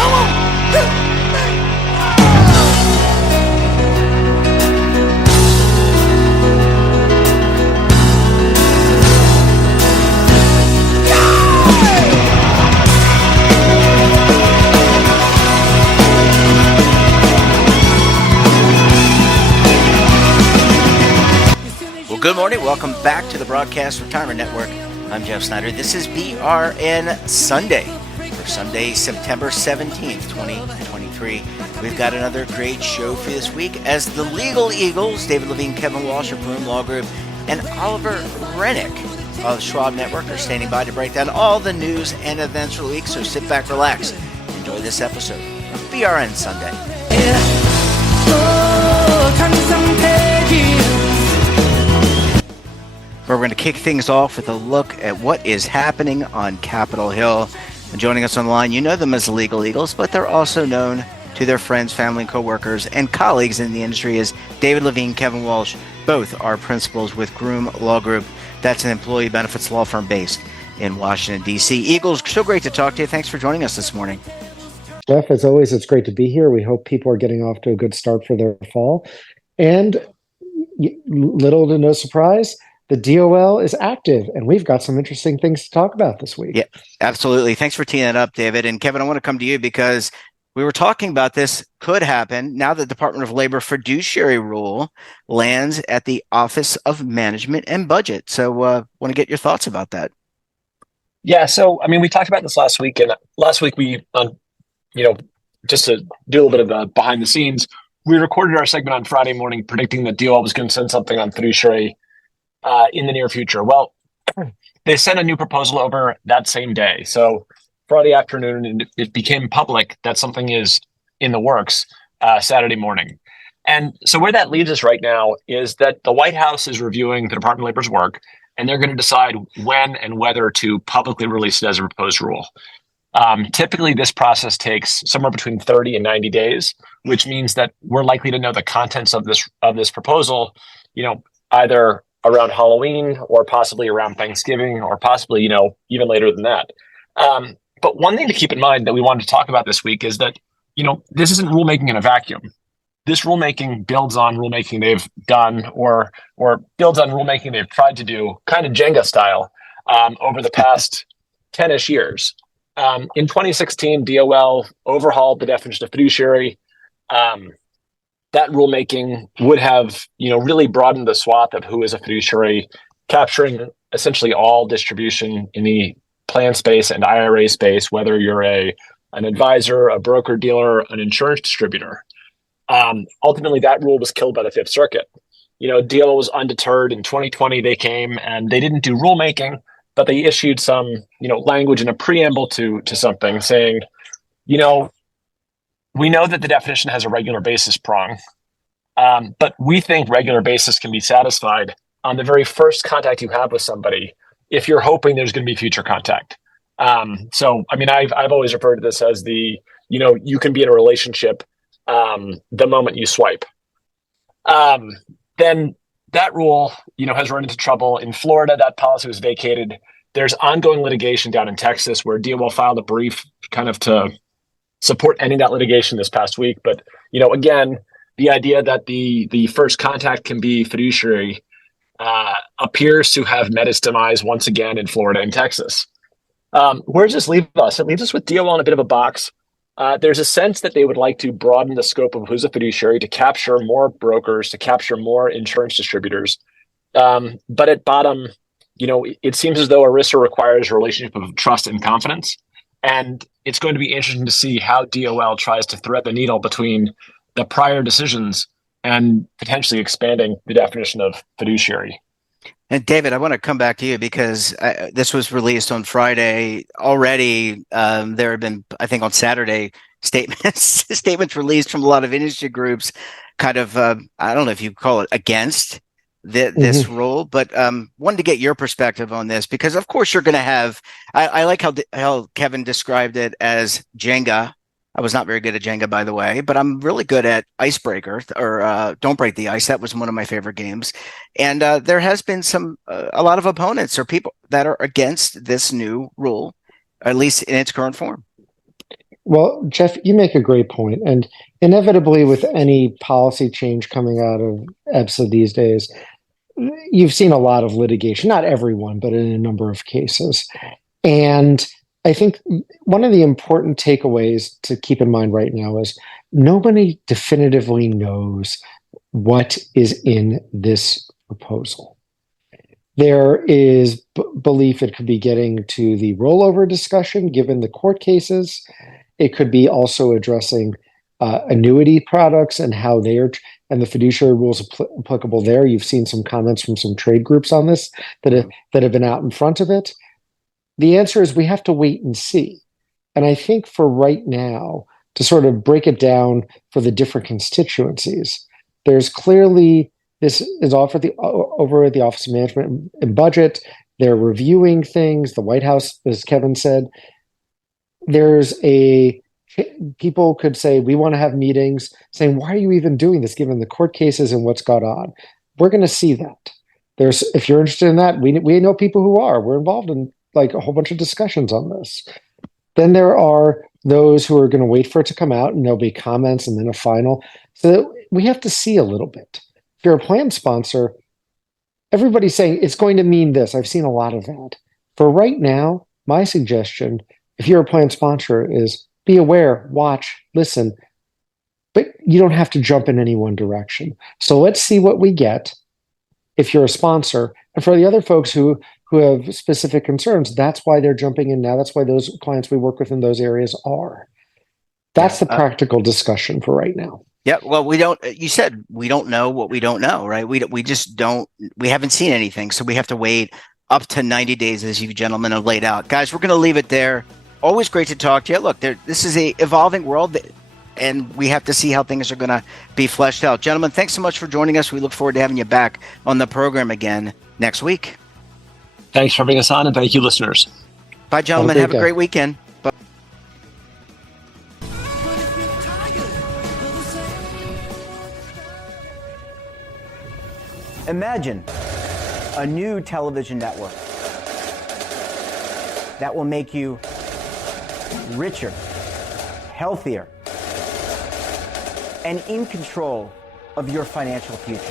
Come on. Good morning. Welcome back to the Broadcast Retirement Network. I'm Jeff Snyder. This is BRN Sunday for Sunday, September 17th, 2023. We've got another great show for this week as the Legal Eagles, David Levine, Kevin Walsh of Groom Law Group, and Oliver Rennick of Schwab Network are standing by to break down all the news and events for the week. So sit back, relax, enjoy this episode of BRN Sunday. Where we're going to kick things off with a look at what is happening on Capitol Hill. And joining us on the line, you know them as the Legal Eagles, but they're also known to their friends, family, coworkers, and colleagues in the industry as David Levine, Kevin Walsh. Both are principals with Groom Law Group. That's an employee benefits law firm based in Washington, D.C. Eagles, so great to talk to you. Thanks for joining us this morning. Jeff, as always, it's great to be here. We hope people are getting off to a good start for their fall. And little to no surprise, the DOL is active, and we've got some interesting things to talk about this week. Yeah, absolutely. Thanks for teeing that up, David. And Kevin, I want to come to you because we were talking about this could happen now that the Department of Labor Fiduciary Rule lands at the Office of Management and Budget. So want to get your thoughts about that. Yeah, so, I mean, we talked about this last week, and last week we, just to do a little bit of behind the scenes, we recorded our segment on Friday morning predicting that DOL was going to send something on fiduciary in the near future. Well, they sent a new proposal over that same day. So Friday afternoon, and it became public that something is in the works Saturday morning. And so where that leaves us right now is that the White House is reviewing the Department of Labor's work, and they're going to decide when and whether to publicly release it as a proposed rule. Typically, this process takes somewhere between 30 and 90 days, which means that we're likely to know the contents of this proposal, either around Halloween or possibly around Thanksgiving or possibly, even later than that. But one thing to keep in mind that we wanted to talk about this week is that, this isn't rulemaking in a vacuum. This rulemaking builds on rulemaking they've done or builds on rulemaking they've tried to do kind of Jenga style over the past 10-ish years. In 2016, DOL overhauled the definition of fiduciary. That rulemaking would have, really broadened the swath of who is a fiduciary, capturing essentially all distribution in the plan space and IRA space, whether you're an advisor, a broker dealer, an insurance distributor. Ultimately, that rule was killed by the Fifth Circuit. DOL was undeterred. In 2020, they came and they didn't do rulemaking, but they issued some, language in a preamble to something saying, we know that the definition has a regular basis prong, but we think regular basis can be satisfied on the very first contact you have with somebody if you're hoping there's going to be future contact. So, I mean, I've always referred to this as you can be in a relationship the moment you swipe. Then that rule, has run into trouble. In Florida, that policy was vacated. There's ongoing litigation down in Texas where DOL filed a brief kind of to support ending that litigation this past week. But, again, the idea that the first contact can be fiduciary appears to have met its demise once again in Florida and Texas. Where does this leave us? It leaves us with DOL in a bit of a box. There's a sense that they would like to broaden the scope of who's a fiduciary to capture more brokers, to capture more insurance distributors. But at bottom, it seems as though ERISA requires a relationship of trust and confidence. And it's going to be interesting to see how DOL tries to thread the needle between the prior decisions and potentially expanding the definition of fiduciary. And David, I want to come back to you because this was released on Friday. Already, there have been, I think on Saturday, statements released from a lot of industry groups kind of, I don't know if you call it against this rule, but wanted to get your perspective on this because, of course, you're going to have, I like how Kevin described it as Jenga. I was not very good at Jenga, by the way, but I'm really good at Icebreaker or Don't Break the Ice. That was one of my favorite games. And there has been a lot of opponents or people that are against this new rule, at least in its current form. Well, Jeff, you make a great point. And inevitably, with any policy change coming out of EBSA these days, you've seen a lot of litigation, not everyone, but in a number of cases. And I think one of the important takeaways to keep in mind right now is nobody definitively knows what is in this proposal. There is belief it could be getting to the rollover discussion given the court cases. It could be also addressing annuity products and how they are, and the fiduciary rules applicable there. You've seen some comments from some trade groups on this that have been out in front of it. The answer is we have to wait and see. And I think for right now, to sort of break it down for the different constituencies, there's clearly this is over at the Office of Management and Budget. They're reviewing things. The White House, as Kevin said, people could say, we want to have meetings saying, why are you even doing this given the court cases and what's gone on? We're going to see that. If you're interested in that, we know people who are. We're involved in like a whole bunch of discussions on this. Then there are those who are going to wait for it to come out and there'll be comments and then a final. So we have to see a little bit. If you're a plan sponsor, everybody's saying it's going to mean this. I've seen a lot of that. For right now, my suggestion, if you're a plan sponsor, is be aware, watch, listen, but you don't have to jump in any one direction. So let's see what we get if you're a sponsor. And for the other folks who have specific concerns, that's why they're jumping in now. That's why those clients we work with in those areas are. That's the practical discussion for right now. Yeah, well, you said we don't know what we don't know, right? We just don't, we haven't seen anything. So we have to wait up to 90 days as you gentlemen have laid out. Guys, we're going to leave it there. Always great to talk to you. Look, this is a evolving world and we have to see how things are going to be fleshed out. Gentlemen, thanks so much for joining us. We look forward to having you back on the program again next week. Thanks for having us on, and thank you, listeners. Bye, gentlemen. Have a great weekend. Bye. Imagine a new television network that will make you richer, healthier, and in control of your financial future.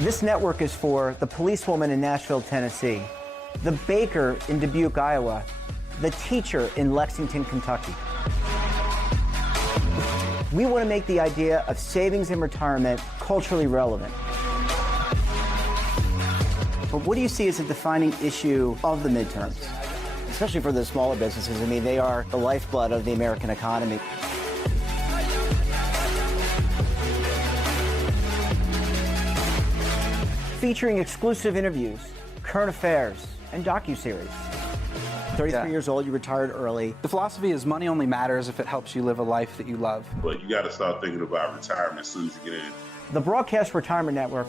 This network is for the policewoman in Nashville, Tennessee, the baker in Dubuque, Iowa, the teacher in Lexington, Kentucky. We want to make the idea of savings and retirement culturally relevant. But what do you see as a defining issue of the midterms? Especially for the smaller businesses. I mean, they are the lifeblood of the American economy. Featuring exclusive interviews, current affairs, and docuseries. 33 years old, you retired early. The philosophy is money only matters if it helps you live a life that you love. But you got to start thinking about retirement as soon as you get in. The Broadcast Retirement Network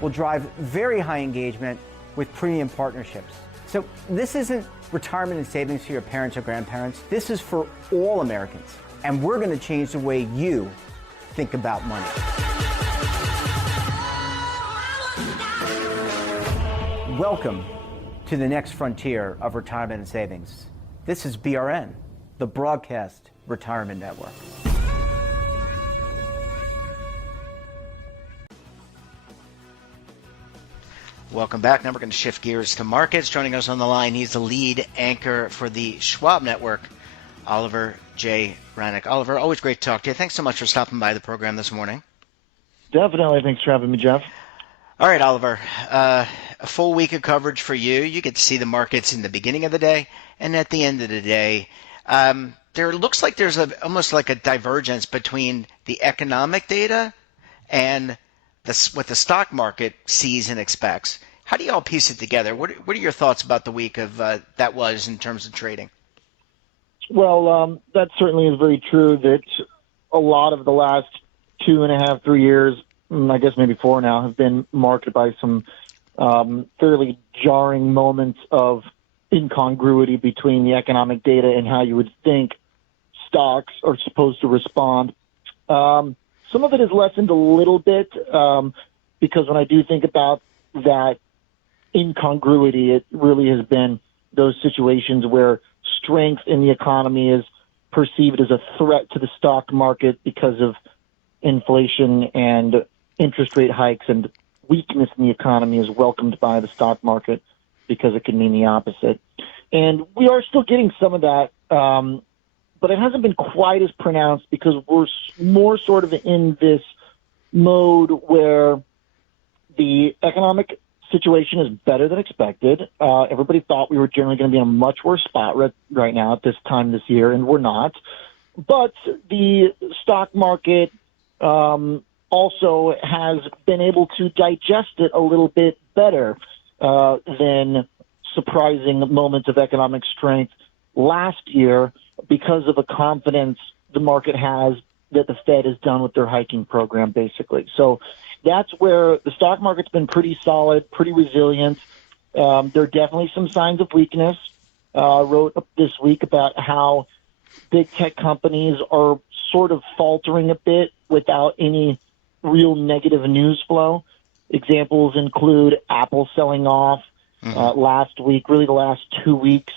will drive very high engagement with premium partnerships. So this isn't retirement and savings for your parents or grandparents. This is for all Americans. And we're going to change the way you think about money. Welcome to the next frontier of retirement and savings. This is BRN, the Broadcast Retirement Network. Welcome back. Now we're going to shift gears to markets. Joining us on the line, he's the lead anchor for the Schwab Network, Oliver J. Ranick. Oliver, always great to talk to you. Thanks so much for stopping by the program this morning. Definitely. Thanks for having me, Jeff. All right, Oliver. A full week of coverage for you. You get to see the markets in the beginning of the day and at the end of the day. There looks like there's almost like a divergence between the economic data and what the stock market sees and expects. How do you all piece it together? What are your thoughts about the week of that was in terms of trading? Well, that certainly is very true that a lot of the last 2.5, 3 years, I guess maybe 4 now, have been marked by some fairly jarring moments of incongruity between the economic data and how you would think stocks are supposed to respond. Some of it has lessened a little bit because when I do think about that incongruity, it really has been those situations where strength in the economy is perceived as a threat to the stock market because of inflation and interest rate hikes, and weakness in the economy is welcomed by the stock market because it can mean the opposite. And we are still getting some of that, but it hasn't been quite as pronounced because we're more sort of in this mode where the economic situation is better than expected. Everybody thought we were generally going to be in a much worse spot right now at this time this year, and we're not. But the stock market also has been able to digest it a little bit better than surprising moments of economic strength last year because of a confidence the market has that the Fed is done with their hiking program, basically. So that's where the stock market's been pretty solid, pretty resilient. There are definitely some signs of weakness. I wrote this week about how big tech companies are sort of faltering a bit without any real negative news flow. Examples include Apple selling off last week, really the last 2 weeks,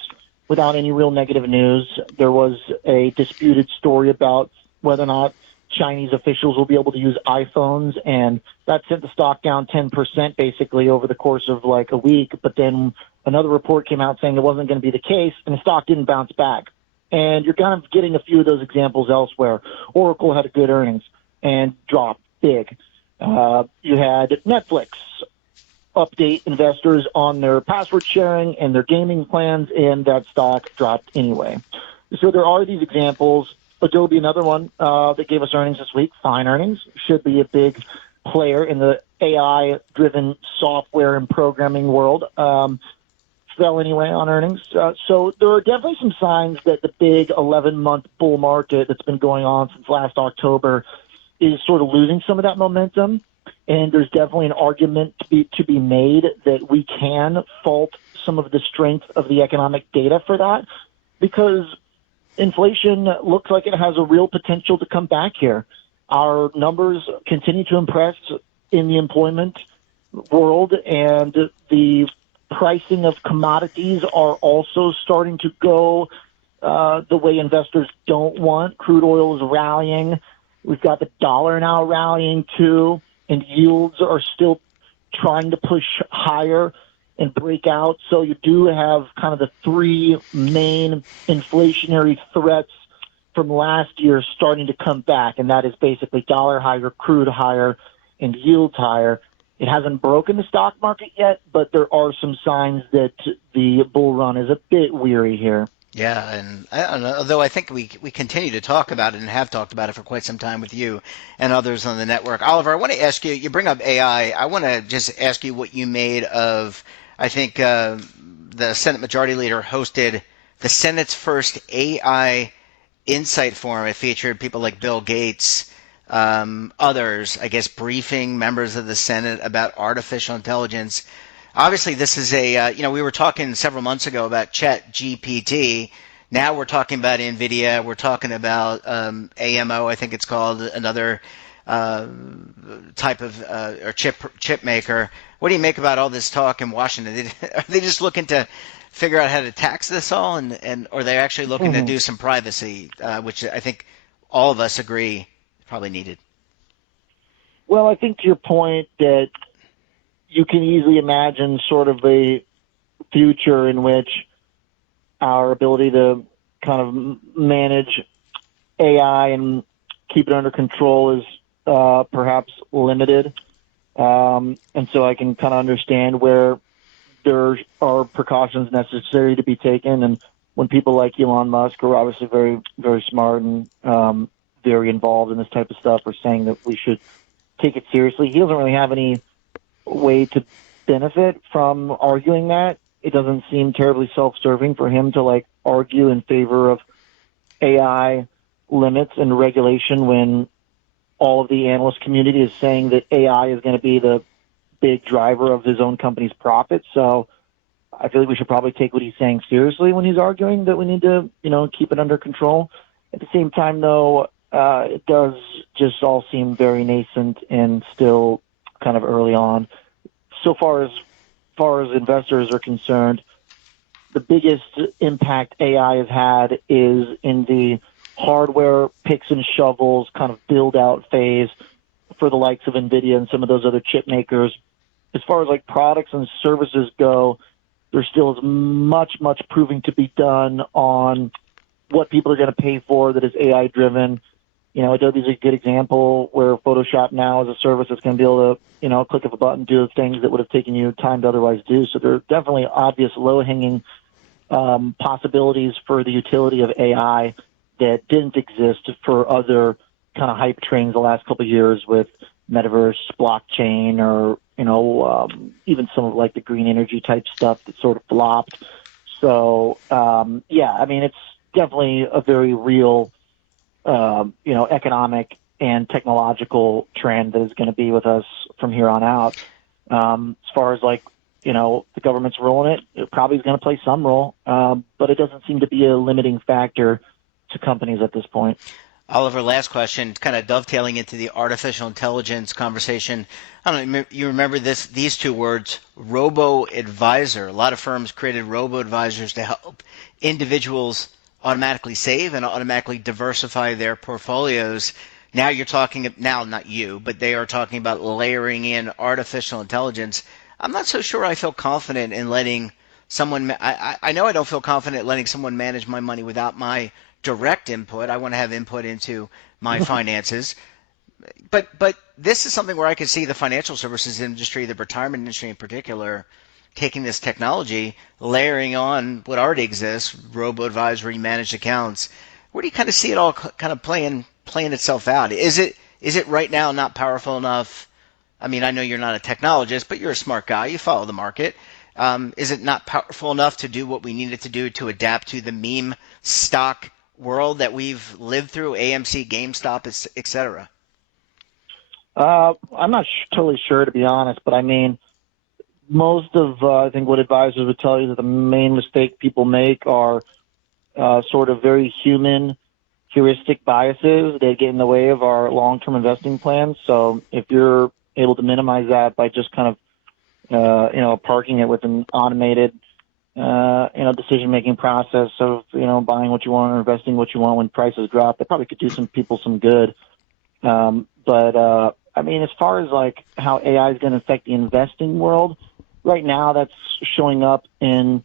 without any real negative news. There was a disputed story about whether or not Chinese officials will be able to use iPhones, and that sent the stock down 10% basically over the course of like a week. But then another report came out saying it wasn't going to be the case, and the stock didn't bounce back. And you're kind of getting a few of those examples elsewhere. Oracle had a good earnings and dropped big. You had Netflix update investors on their password sharing and their gaming plans, and that stock dropped anyway. So there are these examples. Adobe, another one that gave us earnings this week, fine earnings, should be a big player in the AI-driven software and programming world. Fell anyway on earnings. So there are definitely some signs that the big 11-month bull market that's been going on since last October is sort of losing some of that momentum. And there's definitely an argument to be made that we can fault some of the strength of the economic data for that, because inflation looks like it has a real potential to come back here. Our numbers continue to impress in the employment world, and the pricing of commodities are also starting to go the way investors don't want. Crude oil is rallying. We've got the dollar now rallying too, and yields are still trying to push higher and break out. So you do have kind of the three main inflationary threats from last year starting to come back, and that is basically dollar higher, crude higher, and yields higher. It hasn't broken the stock market yet, but there are some signs that the bull run is a bit weary here. Yeah, and I don't know, although I think we continue to talk about it and have talked about it for quite some time with you and others on the network. Oliver, I want to ask you, you bring up AI. I want to just ask you what you made of, I think the Senate Majority Leader hosted the Senate's first AI Insight Forum. It featured people like Bill Gates, others, I guess, briefing members of the Senate about artificial intelligence. Obviously, this is we were talking several months ago about Chat GPT. Now we're talking about NVIDIA. We're talking about AMO, I think it's called, another type of or chip maker. What do you make about all this talk in Washington? Are they just looking to figure out how to tax this all, and or are they actually looking to do some privacy, which I think all of us agree is probably needed? Well, I think to your point that you can easily imagine sort of a future in which our ability to kind of manage AI and keep it under control is perhaps limited. And so I can kind of understand where there are precautions necessary to be taken. And when people like Elon Musk, who are obviously very, very smart and very involved in this type of stuff, are saying that we should take it seriously, he doesn't really have any way to benefit from arguing that. It doesn't seem terribly self-serving for him to like argue in favor of AI limits and regulation when all of the analyst community is saying that AI is going to be the big driver of his own company's profits. So I feel like we should probably take what he's saying seriously when he's arguing that we need to, keep it under control. At the same time, though, it does just all seem very nascent and still kind of early on. So far as investors are concerned, the biggest impact AI has had is in the hardware picks and shovels kind of build out phase for the likes of NVIDIA and some of those other chip makers. As far as like products and services go, there still is much proving to be done on what people are going to pay for that is AI driven. Adobe's a good example where Photoshop now is a service that's going to be able to, click of a button, do things that would have taken you time to otherwise do. So there are definitely obvious low-hanging possibilities for the utility of AI that didn't exist for other kind of hype trains the last couple of years with metaverse, blockchain, or, even some of like the green energy type stuff that sort of flopped. So, it's definitely a very real economic and technological trend that is going to be with us from here on out. As far as the government's role in it, it probably is going to play some role, but it doesn't seem to be a limiting factor to companies at this point. Oliver, last question, kind of dovetailing into the artificial intelligence conversation. I don't know, you remember these two words, robo-advisor. A lot of firms created robo-advisors to help individuals automatically save and automatically diversify their portfolios. Now you're talking, now not you, but they are talking about layering in artificial intelligence. I'm not so sure I feel confident in letting someone, I know I don't feel confident letting someone manage my money without my direct input. I want to have input into my finances. But this is something where I could see the financial services industry, the retirement industry in particular, taking this technology, layering on what already exists, robo-advisory, managed accounts. Where do you kind of see it all kind of playing itself out? Is it right now not powerful enough? I mean, I know you're not a technologist, but you're a smart guy. You follow the market. Is it not powerful enough to do what we needed to do to adapt to the meme stock world that we've lived through, AMC, GameStop, et cetera? I'm not totally sure, to be honest, but I mean, most of I think what advisors would tell you that the main mistake people make are sort of very human heuristic biases. They get in the way of our long-term investing plans. So if you're able to minimize that by just kind of parking it with an automated decision-making process of, buying what you want or investing what you want when prices drop, that probably could do some people some good. But as far as like how AI is going to affect the investing world, right now that's showing up in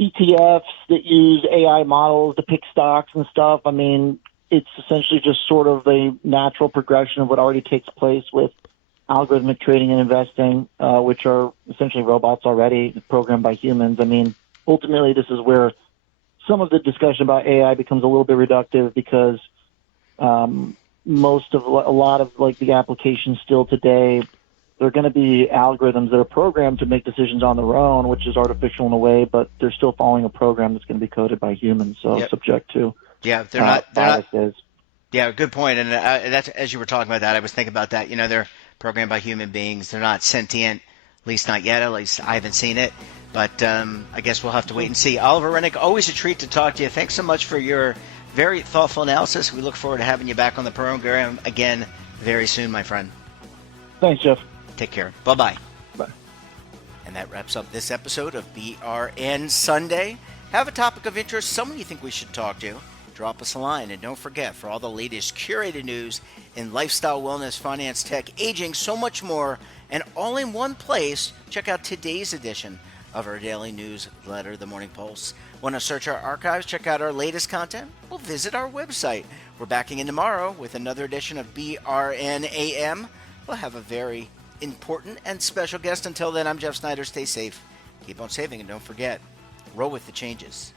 ETFs that use AI models to pick stocks and stuff. I mean, it's essentially just sort of the natural progression of what already takes place with algorithmic trading and investing, which are essentially robots already programmed by humans. I mean, ultimately, this is where some of the discussion about AI becomes a little bit reductive because a lot of like the applications still today, they're going to be algorithms that are programmed to make decisions on their own, which is artificial in a way, but they're still following a program that's going to be coded by humans, so subject to biases. Yeah, good point. And that's, as you were talking about that, I was thinking about that. They're programmed by human beings. They're not sentient, at least not yet. At least I haven't seen it. But I guess we'll have to wait and see. Oliver Rennick, always a treat to talk to you. Thanks so much for your very thoughtful analysis. We look forward to having you back on the program again very soon, my friend. Thanks, Jeff. Take care. Bye-bye. Bye. And that wraps up this episode of BRN Sunday. Have a topic of interest, someone you think we should talk to, drop us a line. And don't forget, for all the latest curated news in lifestyle, wellness, finance, tech, aging, so much more, and all in one place, check out today's edition of our daily newsletter, The Morning Pulse. Want to search our archives, check out our latest content? Well, visit our website. We're back in tomorrow with another edition of BRN AM. We'll have a very important and special guest. Until then, I'm Jeff Snyder. Stay safe, keep on saving, and don't forget, roll with the changes.